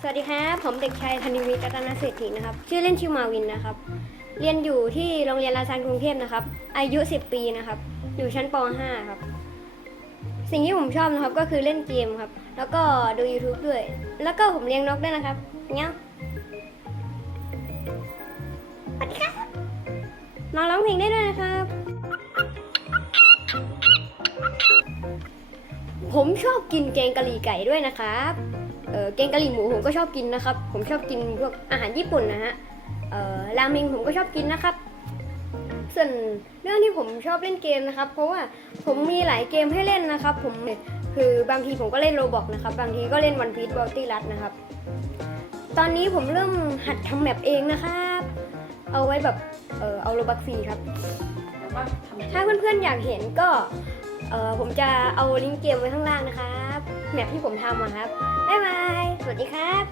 สวัสดีครับผมเด็กชายธนิวิทย์รัตนเศรษฐีนะครับ ชื่อเล่นชื่อมาวินนะครับ เรียนอยู่ที่โรงเรียนราชานกรุงเทพนะครับ อายุ 10 ปีนะครับ อยู่ชั้นป .5 ครับ สิ่งที่ผมชอบนะครับก็คือเล่นเกมครับ แล้วก็ดู YouTube ด้วย แล้วก็ผมเลี้ยงนกด้วยนะครับเงี้ยสวัสดีครับมาร้องเพลงได้ด้วยนะครับ ผมชอบกินแกงกะหรี่ไก่ด้วยนะครับเออแกงกะหรี่หมูผมก็ชอบกินนะครับ ผมชอบกินพวกอาหารญี่ปุ่นนะฮะเออราเมงผมก็ชอบกินนะครับ ส่วนเรื่องที่ผมชอบเล่นเกมนะครับ เพราะว่าผมมีหลายเกมให้เล่นนะครับ ผมคือบางทีผมก็เล่นโรบอกนะครับ บางทีก็เล่นวันพี e บอลตี้รัดนะครับ ตอนนี้ผมเริ่มหัดทำแมปเองนะครับ เอาไว้แบบเออเอาโรบักฟรีครับ แล้วก็ทำ ถ้าเพื่อนๆอยากเห็นก็ เออผมจะเอาลิงก์เกมไว้ข้างล่างนะครับแมปที่ผมทำอะครับ บ๊ายบาย สวัสดีครับ